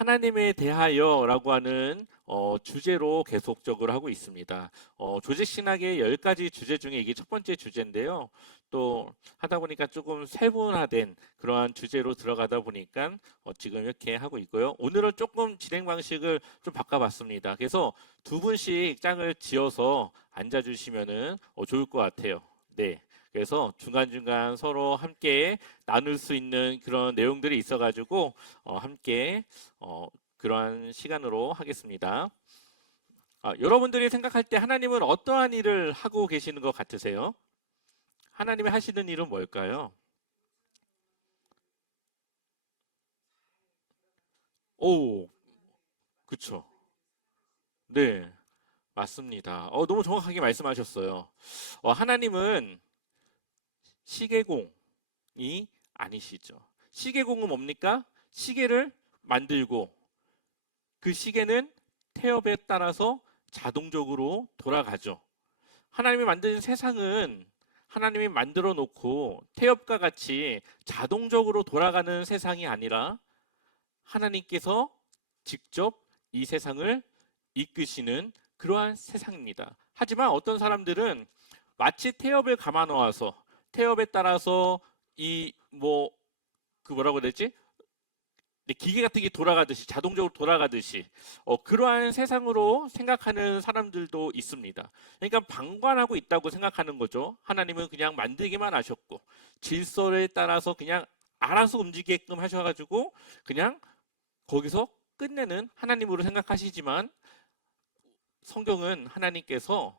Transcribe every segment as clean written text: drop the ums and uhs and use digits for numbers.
하나님에 대하여라고 하는 주제로 계속적으로 하고 있습니다. 조직신학의 10가지 주제 중에 이게 첫 번째 주제인데요. 또 하다 보니까 조금 세분화된 그러한 주제로 들어가다 보니까 지금 이렇게 하고 있고요. 오늘은 조금 진행 방식을 좀 바꿔봤습니다. 그래서 두 분씩 짝을 지어서 앉아주시면은 좋을 것 같아요. 네. 그래서 중간중간 서로 함께 나눌 수 있는 그런 내용들이 있어가지고 함께 그러한 시간으로 하겠습니다. 여러분들이 생각할 때 하나님은 어떠한 일을 하고 계시는 것 같으세요? 하나님이 하시는 일은 뭘까요? 오, 그쵸. 네, 맞습니다. 너무 정확하게 말씀하셨어요. 하나님은 시계공이 아니시죠. 시계공은 뭡니까? 시계를 만들고 그 시계는 태엽에 따라서 자동적으로 돌아가죠. 하나님이 만든 세상은 하나님이 만들어 놓고 태엽과 같이 자동적으로 돌아가는 세상이 아니라 하나님께서 직접 이 세상을 이끄시는 그러한 세상입니다. 하지만 어떤 사람들은 마치 태엽을 감아 놓아서 태엽에 따라서 이 그 뭐라고 해야 되지? 기계 같은 게 돌아가듯이 자동적으로 돌아가듯이 그러한 세상으로 생각하는 사람들도 있습니다. 그러니까 방관하고 있다고 생각하는 거죠. 하나님은 그냥 만들기만 하셨고 질서에 따라서 그냥 알아서 움직이게끔 하셔가지고 그냥 거기서 끝내는 하나님으로 생각하시지만 성경은 하나님께서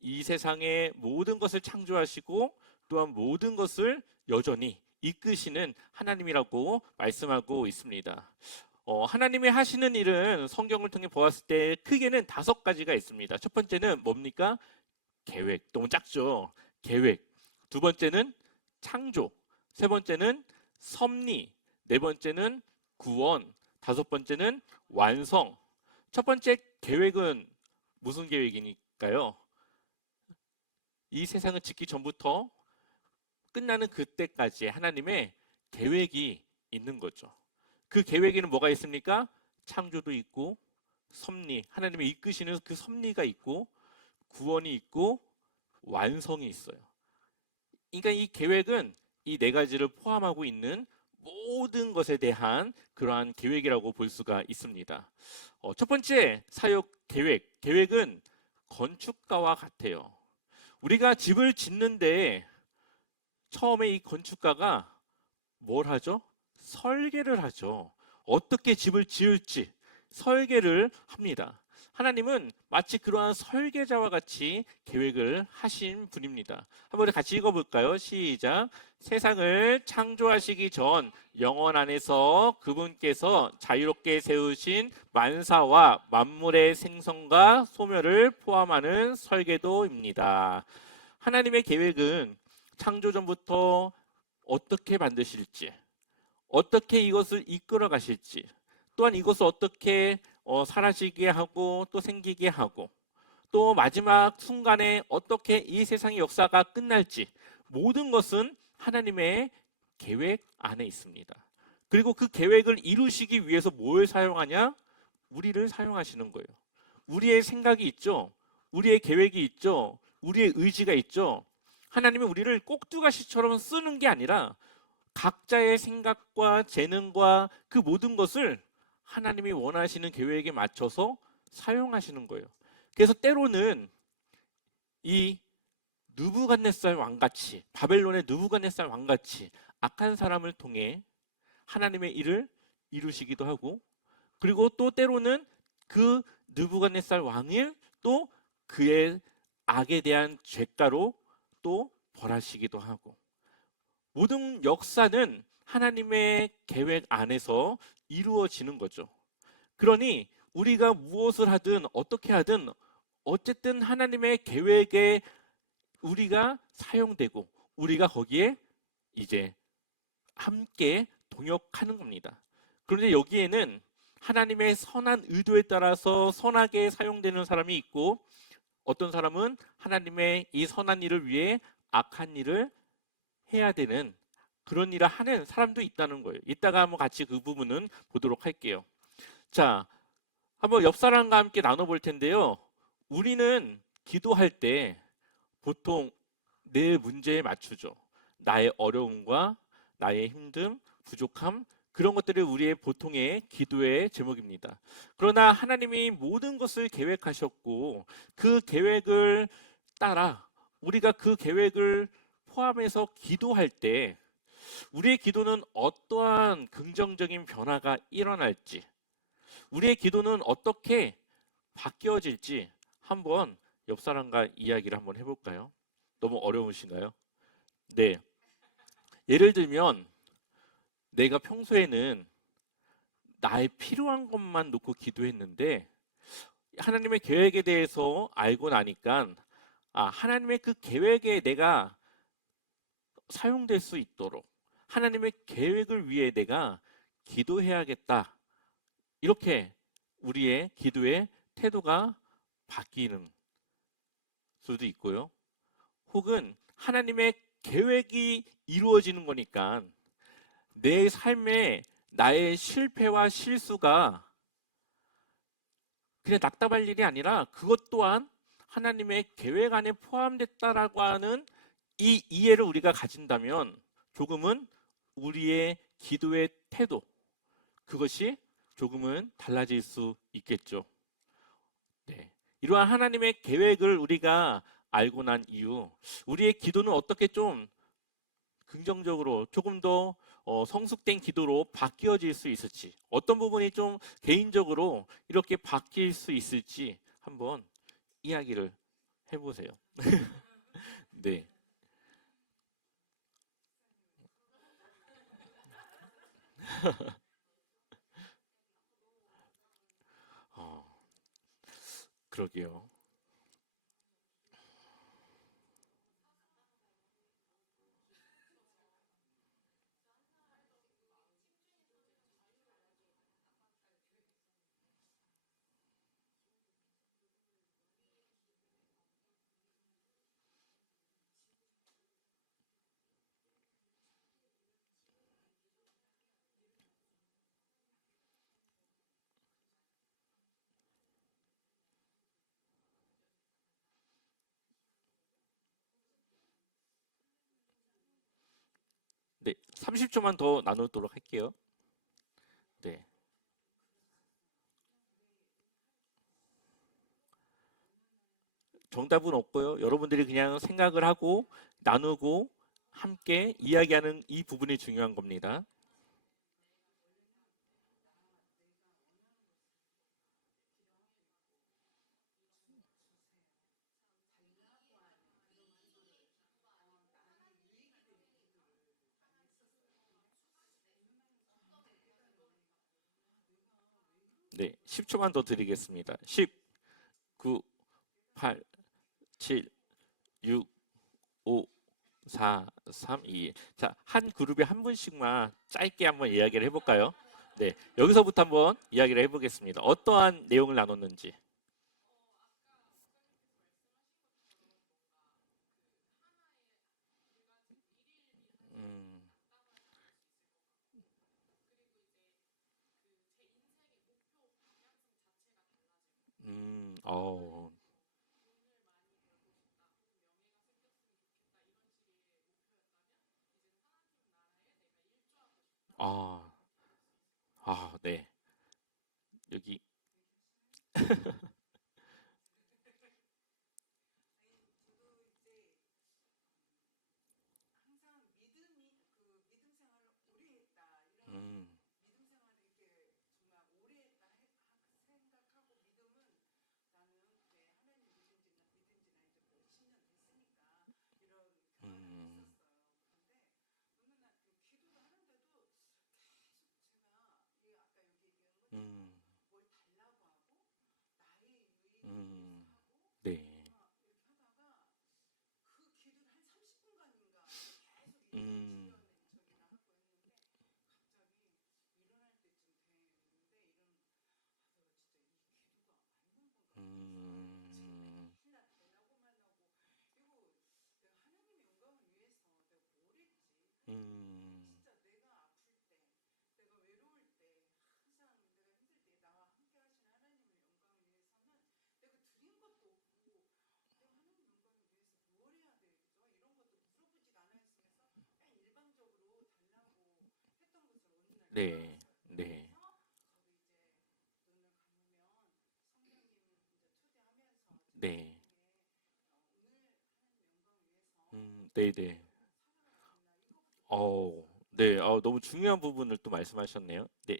이 세상의 모든 것을 창조하시고 또한 모든 것을 여전히 이끄시는 하나님이라고 말씀하고 있습니다. 하나님이 하시는 일은 성경을 통해 보았을 때 크게는 5가지가 있습니다. 첫 번째는 뭡니까? 계획. 너무 작죠? 계획. 두 번째는 창조. 세 번째는 섭리. 네 번째는 구원. 다섯 번째는 완성. 첫 번째 계획은 무슨 계획이니까요? 이 세상을 짓기 전부터 끝나는 그때까지 하나님의 계획이 있는 거죠. 그 계획에는 뭐가 있습니까? 창조도 있고 섭리, 하나님의 이끄시는 그 섭리가 있고 구원이 있고 완성이 있어요. 그러니까 이 계획은 이 4가지를 포함하고 있는 모든 것에 대한 그러한 계획이라고 볼 수가 있습니다. 첫 번째 사역 계획. 계획은 건축가와 같아요. 우리가 집을 짓는데 처음에 이 건축가가 뭘 하죠? 설계를 하죠. 어떻게 집을 지을지 설계를 합니다. 하나님은 마치 그러한 설계자와 같이 계획을 하신 분입니다. 한번 같이 읽어볼까요? 시작. 세상을 창조하시기 전 영원 안에서 그분께서 자유롭게 세우신 만사와 만물의 생성과 소멸을 포함하는 설계도입니다. 하나님의 계획은 창조 전부터 어떻게 만드실지, 어떻게 이것을 이끌어 가실지, 또한 이것을 어떻게 사라지게 하고 또 생기게 하고 또 마지막 순간에 어떻게 이 세상의 역사가 끝날지 모든 것은 하나님의 계획 안에 있습니다. 그리고 그 계획을 이루시기 위해서 뭘 사용하냐? 우리를 사용하시는 거예요. 우리의 생각이 있죠. 우리의 계획이 있죠. 우리의 의지가 있죠. 하나님은 우리를 꼭두가시처럼 쓰는 게 아니라 각자의 생각과 재능과 그 모든 것을 하나님이 원하시는 계획에 맞춰서 사용하시는 거예요. 그래서 때로는 이 느부갓네살 왕같이 바벨론의 느부갓네살 왕같이 악한 사람을 통해 하나님의 일을 이루시기도 하고 그리고 또 때로는 그 느부갓네살 왕을 또 그의 악에 대한 죄가로 또 벌하시기도 하고 모든 역사는 하나님의 계획 안에서 이루어지는 거죠. 그러니 우리가 무엇을 하든 어떻게 하든 어쨌든 하나님의 계획에 우리가 사용되고 우리가 거기에 이제 함께 동역하는 겁니다. 그런데 여기에는 하나님의 선한 의도에 따라서 선하게 사용되는 사람이 있고 어떤 사람은 하나님의 이 선한 일을 위해 악한 일을 해야 되는 그런 일을 하는 사람도 있다는 거예요. 이따가 한번 같이 그 부분은 보도록 할게요. 자, 한번 옆 사람과 함께 나눠볼 텐데요. 우리는 기도할 때 보통 내 문제에 맞추죠. 나의 어려움과 나의 힘듦, 부족함, 그런 것들이 우리의 보통의 기도의 제목입니다. 그러나 하나님이 모든 것을 계획하셨고 그 계획을 따라 우리가 그 계획을 포함해서 기도할 때 우리의 기도는 어떠한 긍정적인 변화가 일어날지, 우리의 기도는 어떻게 바뀌어질지 한번 옆 사람과 이야기를 한번 해볼까요? 너무 어려우신가요? 네. 예를 들면 내가 평소에는 나의 필요한 것만 놓고 기도했는데 하나님의 계획에 대해서 알고 나니까 하나님의 그 계획에 내가 사용될 수 있도록 하나님의 계획을 위해 내가 기도해야겠다. 이렇게 우리의 기도의 태도가 바뀌는 수도 있고요. 혹은 하나님의 계획이 이루어지는 거니까 내 삶에 나의 실패와 실수가 그냥 낙담할 일이 아니라 그것 또한 하나님의 계획 안에 포함됐다라고 하는 이 이해를 우리가 가진다면 조금은 우리의 기도의 태도, 그것이 조금은 달라질 수 있겠죠. 네. 이러한 하나님의 계획을 우리가 알고 난 이후 우리의 기도는 어떻게 좀 긍정적으로 조금 더 성숙된 기도로 바뀌어질 수 있을지, 어떤 부분이 좀 개인적으로 이렇게 바뀔 수 있을지 한번 이야기를 해보세요. 네. 어, 그러게요. 네, 30초만 더 나누도록 할게요. 네. 정답은 없고요. 여러분들이 그냥 생각을 하고 나누고 함께 이야기하는 이 부분이 중요한 겁니다. 네, 10초만 더 드리겠습니다. 10, 9, 8, 7, 6, 5, 4, 3, 2. 자, 한 그룹에 한 분씩만 짧게 한번 이야기를 해볼까요? 네, 여기서부터 한번 이야기를 해보겠습니다. 어떠한 내용을 나눴는지. 음, 어, 아, 네. 여기, 음, 음, 음, 네. 네. 네. 네네. 네. 너무 중요한 부분을 또 말씀하셨네요. 네.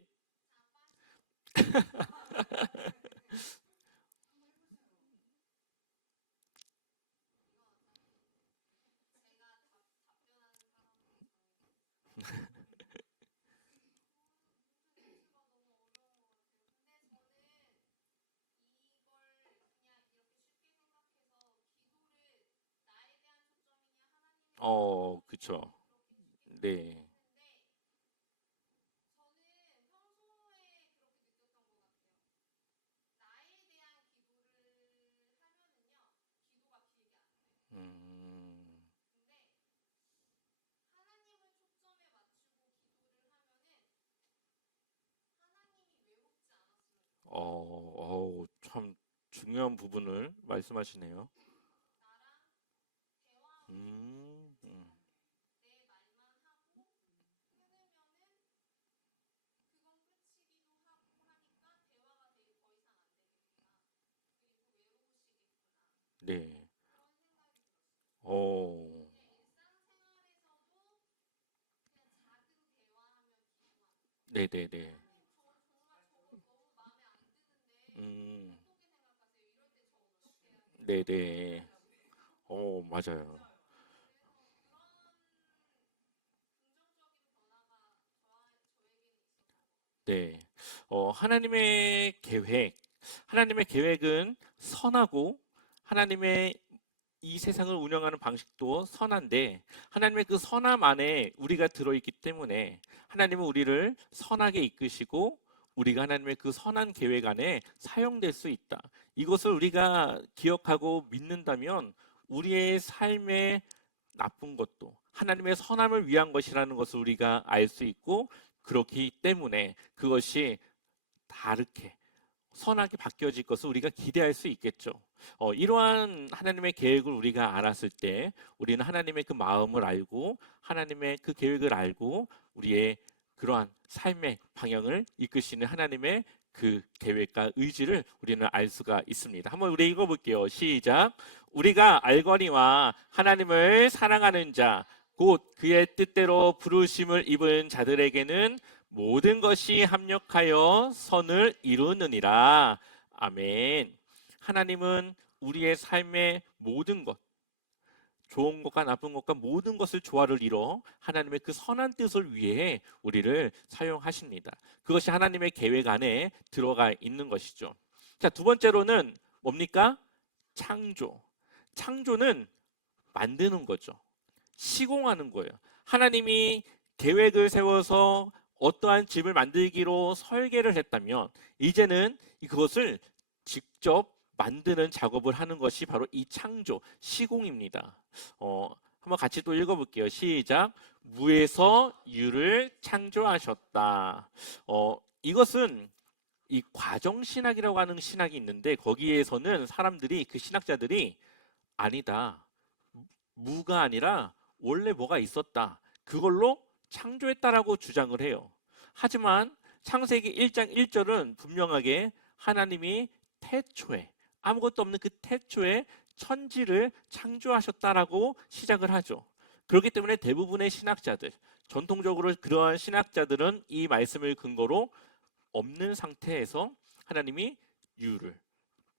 그쵸. 네. 음, 참 중요한 부분을 말씀하시네요. 음, 음, 네. 어, 네네네. 음, 네네. 맞아요. 네. 하나님의 계획은 선하고, 하나님의 이 세상을 운영하는 방식도 선한데, 하나님의 그 선함 안에 우리가 들어있기 때문에 하나님은 우리를 선하게 이끄시고, 우리가 하나님의 그 선한 계획 안에 사용될 수 있다. 이것을 우리가 기억하고 믿는다면 우리의 삶의 나쁜 것도 하나님의 선함을 위한 것이라는 것을 우리가 알 수 있고, 그렇기 때문에 그것이 다르게 선하게 바뀌어질 것을 우리가 기대할 수 있겠죠. 이러한 하나님의 계획을 우리가 알았을 때 우리는 하나님의 그 마음을 알고 하나님의 그 계획을 알고 우리의 그러한 삶의 방향을 이끄시는 하나님의 그 계획과 의지를 우리는 알 수가 있습니다. 한번 우리 읽어볼게요. 시작. 우리가 알거니와 하나님을 사랑하는 자, 곧 그의 뜻대로 부르심을 입은 자들에게는 모든 것이 합력하여 선을 이루느니라. 아멘. 하나님은 우리의 삶의 모든 것, 좋은 것과 나쁜 것과 모든 것을 조화를 이뤄 하나님의 그 선한 뜻을 위해 우리를 사용하십니다. 그것이 하나님의 계획 안에 들어가 있는 것이죠. 자, 두 번째로는 뭡니까? 창조. 창조는 만드는 거죠. 시공하는 거예요. 하나님이 계획을 세워서 어떠한 집을 만들기로 설계를 했다면 이제는 그것을 직접 만드는 작업을 하는 것이 바로 이 창조, 시공입니다. 한번 같이 또 읽어볼게요. 시작. 무에서 유를 창조하셨다. 이것은 이 과정신학이라고 하는 신학이 있는데 거기에서는 사람들이 그 신학자들이 아니다. 무가 아니라 원래 뭐가 있었다. 그걸로 창조했다라고 주장을 해요. 하지만 창세기 1장 1절은 분명하게 하나님이 태초에 아무것도 없는 그 태초에 천지를 창조하셨다라고 시작을 하죠. 그렇기 때문에 대부분의 신학자들, 전통적으로 그러한 신학자들은 이 말씀을 근거로 없는 상태에서 하나님이 유를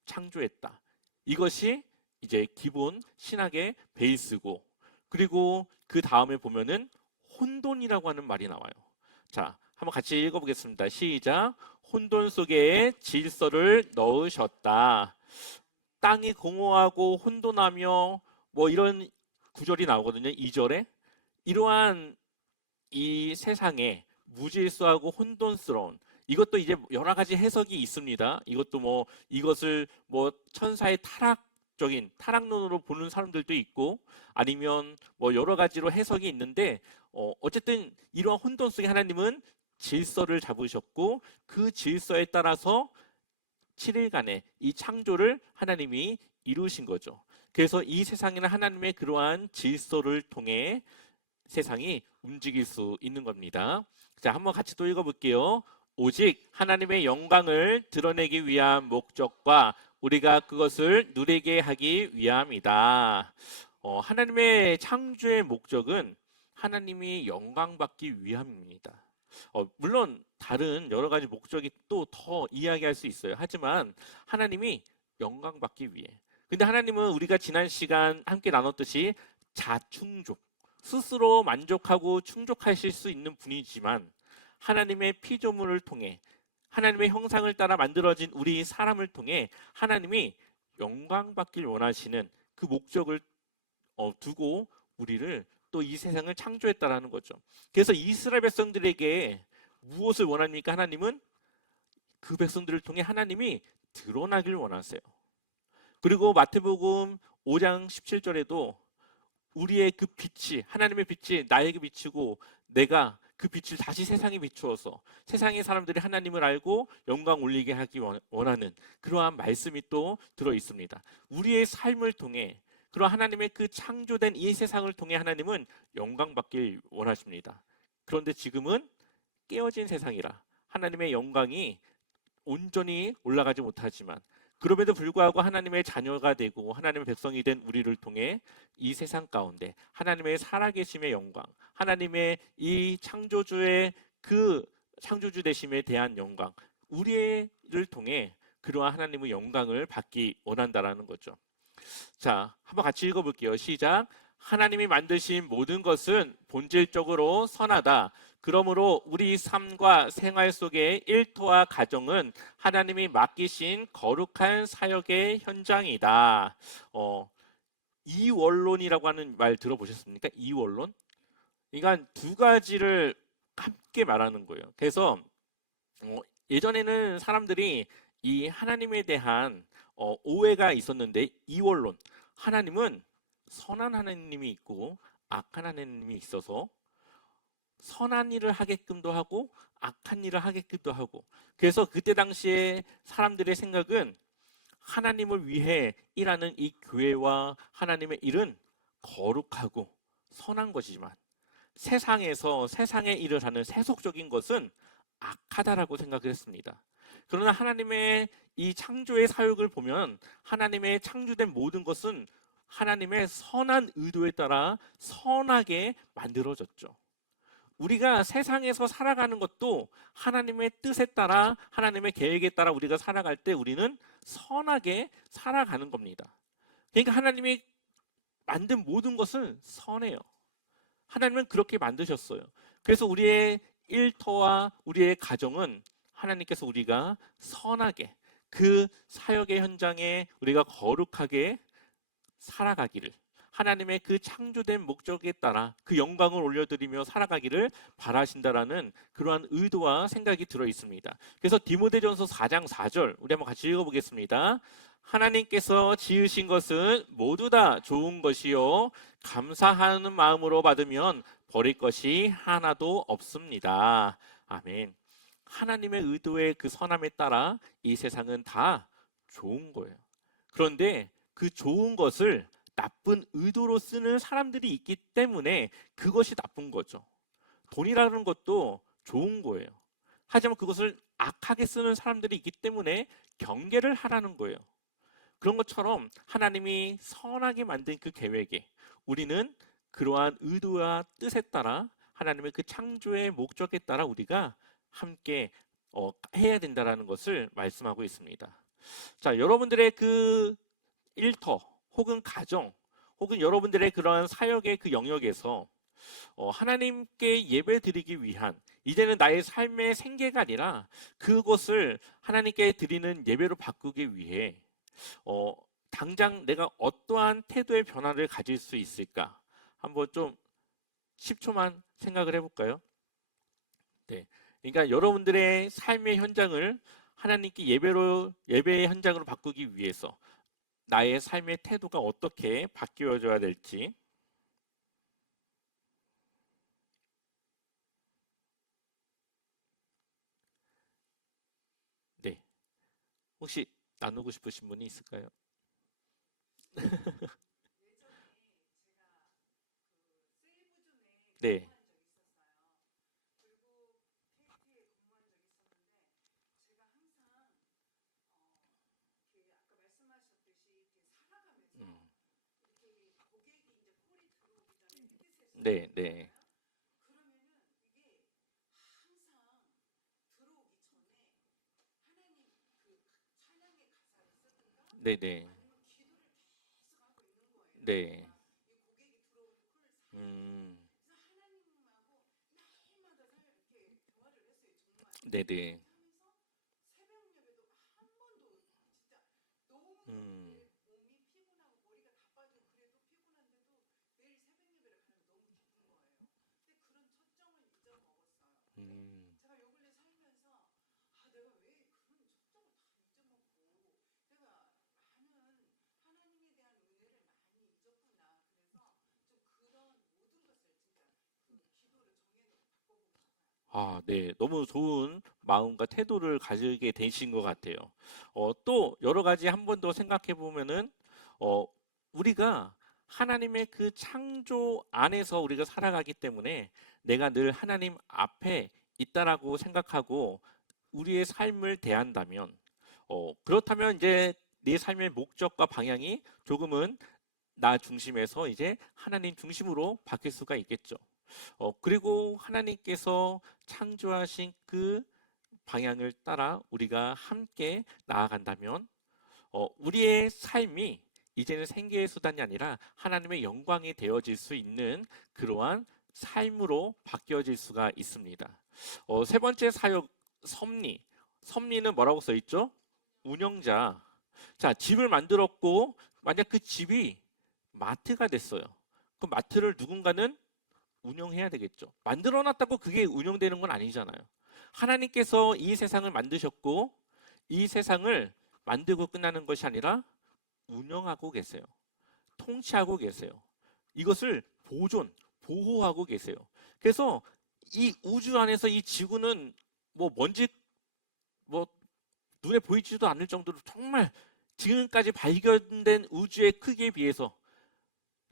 창조했다. 이것이 이제 기본 신학의 베이스고, 그리고 그 다음에 보면은 혼돈이라고 하는 말이 나와요. 자, 한번 같이 읽어보겠습니다. 시작. 혼돈 속에 질서를 넣으셨다. 땅이 공허하고 혼돈하며 뭐 이런 구절이 나오거든요. 2절에. 이러한 이 세상에 무질서하고 혼돈스러운, 이것도 이제 여러 가지 해석이 있습니다. 이것도 뭐 이것을 뭐 천사의 타락적인 타락론으로 보는 사람들도 있고 아니면 뭐 여러 가지로 해석이 있는데 어쨌든 이러한 혼돈 속에 하나님은 질서를 잡으셨고 그 질서에 따라서 7일간의 이 창조를 하나님이 이루신 거죠. 그래서 이 세상에는 하나님의 그러한 질서를 통해 세상이 움직일 수 있는 겁니다. 자, 한번 같이 또 읽어볼게요. 오직 하나님의 영광을 드러내기 위한 목적과 우리가 그것을 누리게 하기 위함이다. 하나님의 창조의 목적은 하나님이 영광받기 위함입니다. 물론 다른 여러 가지 목적이 또 더 이야기할 수 있어요. 하지만 하나님이 영광받기 위해. 근데 하나님은 우리가 지난 시간 함께 나눴듯이 자충족, 스스로 만족하고 충족하실 수 있는 분이지만 하나님의 피조물을 통해 하나님의 형상을 따라 만들어진 우리 사람을 통해 하나님이 영광받길 원하시는 그 목적을 두고 우리를 또 이 세상을 창조했다라는 거죠. 그래서 이스라엘 백성들에게 무엇을 원합니까? 하나님은 그 백성들을 통해 하나님이 드러나길 원하세요. 그리고 마태복음 5장 17절에도 우리의 그 빛이, 하나님의 빛이 나에게 비치고 내가 그 빛을 다시 세상에 비추어서 세상의 사람들이 하나님을 알고 영광 올리게 하기 원하는 그러한 말씀이 또 들어 있습니다. 우리의 삶을 통해 그러한 하나님의 그 창조된 이 세상을 통해 하나님은 영광 받길 원하십니다. 그런데 지금은 깨어진 세상이라 하나님의 영광이 온전히 올라가지 못하지만 그럼에도 불구하고 하나님의 자녀가 되고 하나님의 백성이 된 우리를 통해 이 세상 가운데 하나님의 살아계심의 영광, 하나님의 이 창조주의 그 창조주 되심에 대한 영광, 우리를 통해 그러한 하나님의 영광을 받기 원한다라는 거죠. 자, 한번 같이 읽어볼게요. 시작. 하나님이 만드신 모든 것은 본질적으로 선하다. 그러므로 우리 삶과 생활 속의 일터와 가정은 하나님이 맡기신 거룩한 사역의 현장이다. 이원론이라고 하는 말 들어보셨습니까? 이원론? 그러니까 두 가지를 함께 말하는 거예요. 그래서 예전에는 사람들이 이 하나님에 대한 오해가 있었는데 이원론, 하나님은 선한 하나님이 있고 악한 하나님이 있어서 선한 일을 하게끔도 하고 악한 일을 하게끔도 하고, 그래서 그때 당시에 사람들의 생각은 하나님을 위해 일하는 이 교회와 하나님의 일은 거룩하고 선한 것이지만 세상에서 세상의 일을 하는 세속적인 것은 악하다라고 생각을 했습니다. 그러나 하나님의 이 창조의 사역을 보면 하나님의 창조된 모든 것은 하나님의 선한 의도에 따라 선하게 만들어졌죠. 우리가 세상에서 살아가는 것도 하나님의 뜻에 따라 하나님의 계획에 따라 우리가 살아갈 때 우리는 선하게 살아가는 겁니다. 그러니까 하나님이 만든 모든 것은 선해요. 하나님은 그렇게 만드셨어요. 그래서 우리의 일터와 우리의 가정은 하나님께서 우리가 선하게 그 사역의 현장에 우리가 거룩하게 살아가기를, 하나님의 그 창조된 목적에 따라 그 영광을 올려드리며 살아가기를 바라신다라는 그러한 의도와 생각이 들어 있습니다. 그래서 디모데전서 4장 4절 우리 한번 같이 읽어보겠습니다. 하나님께서 지으신 것은 모두 다 좋은 것이요 감사하는 마음으로 받으면 버릴 것이 하나도 없습니다. 아멘. 하나님의 의도의 그 선함에 따라 이 세상은 다 좋은 거예요. 그런데 그 좋은 것을 나쁜 의도로 쓰는 사람들이 있기 때문에 그것이 나쁜 거죠. 돈이라는 것도 좋은 거예요. 하지만 그것을 악하게 쓰는 사람들이 있기 때문에 경계를 하라는 거예요. 그런 것처럼 하나님이 선하게 만든 그 계획에 우리는 그러한 의도와 뜻에 따라 하나님의 그 창조의 목적에 따라 우리가 함께 해야 된다는 것을 말씀하고 있습니다. 자, 여러분들의 그 일터 혹은 가정 혹은 여러분들의 그러한 사역의 그 영역에서 하나님께 예배 드리기 위한, 이제는 나의 삶의 생계가 아니라 그것을 하나님께 드리는 예배로 바꾸기 위해 당장 내가 어떠한 태도의 변화를 가질 수 있을까? 한번 좀 10초만 생각을 해볼까요? 네, 그러니까 여러분들의 삶의 현장을 하나님께 예배의 현장으로 바꾸기 위해서 나의 삶의 태도가 어떻게 바뀌어져야 될지. 네, 혹시 나누고 싶으신 분이 있을까요? 네, 네, 네. 네, 네. 네. 음. 네, 네. 음. 음. 아, 네. 너무 좋은 마음과 태도를 가지게 되신 것 같아요. 또 여러 가지 한 번 더 생각해 보면은, 어, 우리가 하나님의 그 창조 안에서 우리가 살아가기 때문에 내가 늘 하나님 앞에 있다라고 생각하고 우리의 삶을 대한다면, 그렇다면 이제 내 삶의 목적과 방향이 조금은 나 중심에서 이제 하나님 중심으로 바뀔 수가 있겠죠. 그리고 하나님께서 창조하신 그 방향을 따라 우리가 함께 나아간다면, 우리의 삶이 이제는 생계의 수단이 아니라 하나님의 영광이 되어질 수 있는 그러한 삶으로 바뀌어질 수가 있습니다. 세 번째 사역, 섭리. 섭리는 뭐라고 써 있죠? 운영자. 자, 집을 만들었고, 만약 그 집이 마트가 됐어요. 그 마트를 누군가는 운영해야 되겠죠. 만들어 놨다고 그게 운영되는 건 아니잖아요. 하나님께서 이 세상을 만드셨고 이 세상을 만들고 끝나는 것이 아니라 운영하고 계세요. 통치하고 계세요. 이것을 보호하고 계세요. 그래서 이 우주 안에서 이 지구는 뭐 먼지 뭐 눈에 보이지도 않을 정도로 정말 지금까지 발견된 우주의 크기에 비해서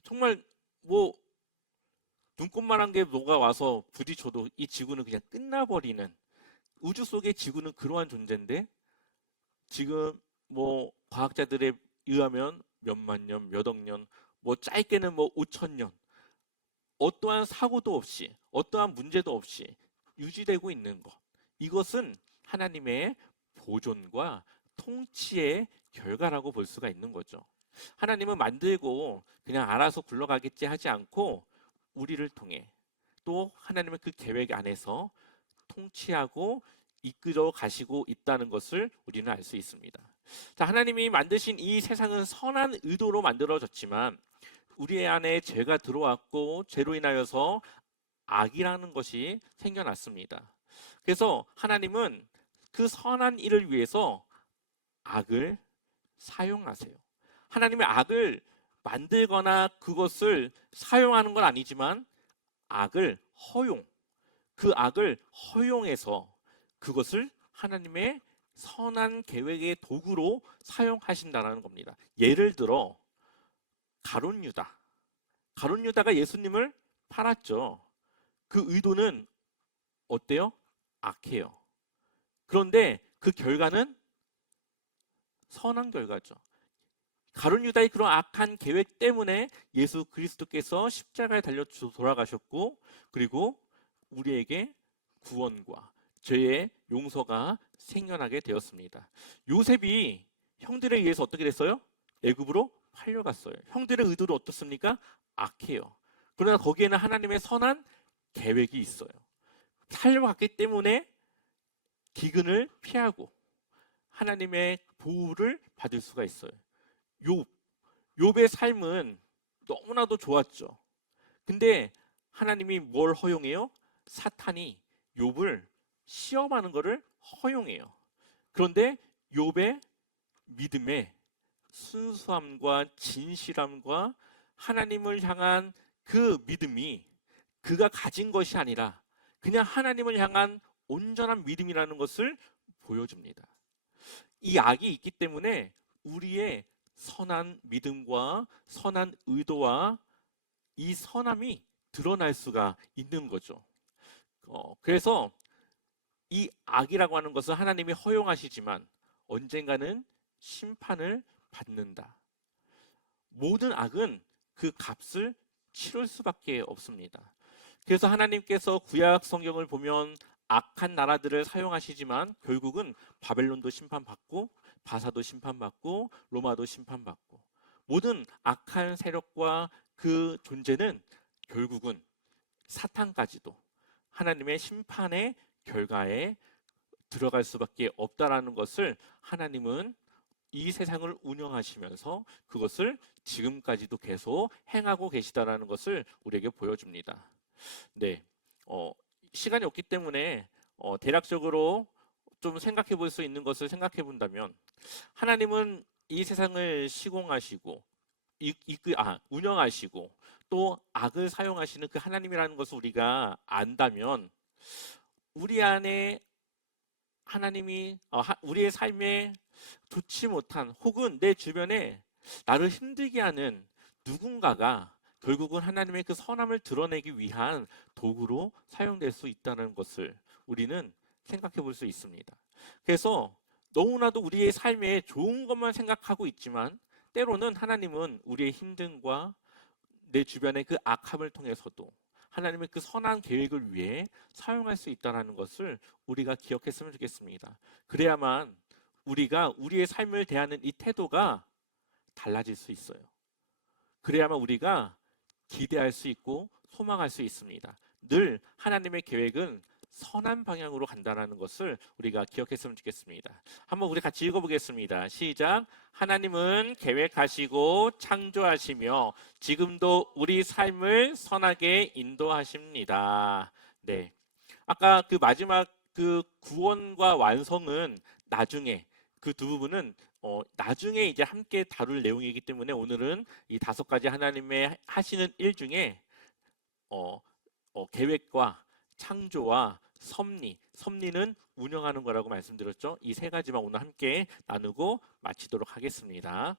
정말 뭐 눈꽃만한 게 뭐가 와서 부딪혀도 이 지구는 그냥 끝나버리는, 우주 속의 지구는 그러한 존재인데 지금 뭐 과학자들에 의하면 몇만 년, 몇억 년, 뭐 짧게는 뭐 5천 년, 어떠한 사고도 없이 어떠한 문제도 없이 유지되고 있는 것, 이것은 하나님의 보존과 통치의 결과라고 볼 수가 있는 거죠. 하나님은 만들고 그냥 알아서 굴러가겠지 하지 않고 우리를 통해 또 하나님의 그 계획 안에서 통치하고 이끌어 가시고 있다는 것을 우리는 알 수 있습니다. 자, 하나님이 만드신 이 세상은 선한 의도로 만들어졌지만 우리 안에 죄가 들어왔고 죄로 인하여서 악이라는 것이 생겨났습니다. 그래서 하나님은 그 선한 일을 위해서 악을 사용하세요. 하나님의 악을 만들거나 그것을 사용하는 건 아니지만 악을 허용, 그 악을 허용해서 그것을 하나님의 선한 계획의 도구로 사용하신다는 겁니다. 예를 들어 가룟 유다. 가룟 유다가 예수님을 팔았죠. 그 의도는 어때요? 악해요. 그런데 그 결과는 선한 결과죠. 가룟 유다의 그런 악한 계획 때문에 예수 그리스도께서 십자가에 달려 돌아가셨고, 그리고 우리에게 구원과 죄의 용서가 생겨나게 되었습니다. 요셉이 형들에 의해서 어떻게 됐어요? 애굽으로 팔려갔어요. 형들의 의도도 어떻습니까? 악해요. 그러나 거기에는 하나님의 선한 계획이 있어요. 살려갔기 때문에 기근을 피하고 하나님의 보호를 받을 수가 있어요. 욥의 삶은 너무나도 좋았죠. 근데 하나님이 뭘 허용해요? 사탄이 욥을 시험하는 것을 허용해요. 그런데 욥의 믿음의 순수함과 진실함과 하나님을 향한 그 믿음이 그가 가진 것이 아니라 그냥 하나님을 향한 온전한 믿음이라는 것을 보여줍니다. 이 악이 있기 때문에 우리의 선한 믿음과 선한 의도와 이 선함이 드러날 수가 있는 거죠. 그래서 이 악이라고 하는 것은 하나님이 허용하시지만 언젠가는 심판을 받는다. 모든 악은 그 값을 치룰 수밖에 없습니다. 그래서 하나님께서 구약 성경을 보면 악한 나라들을 사용하시지만 결국은 바벨론도 심판받고 바사도 심판받고 로마도 심판받고 모든 악한 세력과 그 존재는 결국은 사탄까지도 하나님의 심판의 결과에 들어갈 수밖에 없다라는 것을 하나님은 이 세상을 운영하시면서 그것을 지금까지도 계속 행하고 계시다라는 것을 우리에게 보여줍니다. 네, 시간이 없기 때문에 대략적으로 좀 생각해 볼 수 있는 것을 생각해 본다면 하나님은 이 세상을 시공하시고 운영하시고 또 악을 사용하시는 그 하나님이라는 것을 우리가 안다면 우리 안에 하나님이 우리의 삶에 좋지 못한 혹은 내 주변에 나를 힘들게 하는 누군가가 결국은 하나님의 그 선함을 드러내기 위한 도구로 사용될 수 있다는 것을 우리는 생각해 볼 수 있습니다. 그래서 너무나도 우리의 삶에 좋은 것만 생각하고 있지만 때로는 하나님은 우리의 힘듦과 내 주변의 그 악함을 통해서도 하나님의 그 선한 계획을 위해 사용할 수 있다는 것을 우리가 기억했으면 좋겠습니다. 그래야만 우리가 우리의 삶을 대하는 이 태도가 달라질 수 있어요. 그래야만 우리가 기대할 수 있고 소망할 수 있습니다. 늘 하나님의 계획은 선한 방향으로 간다는 것을 우리가 기억했으면 좋겠습니다. 한번 우리 같이 읽어보겠습니다. 시작. 하나님은 계획하시고 창조하시며 지금도 우리 삶을 선하게 인도하십니다. 네. 아까 그 마지막 그 구원과 완성은 나중에 그 두 부분은 나중에 이제 함께 다룰 내용이기 때문에 오늘은 이 5가지 하나님의 하시는 일 중에 계획과 창조와 섭리는 운영하는 거라고 말씀드렸죠. 이 3가지만 오늘 함께 나누고 마치도록 하겠습니다.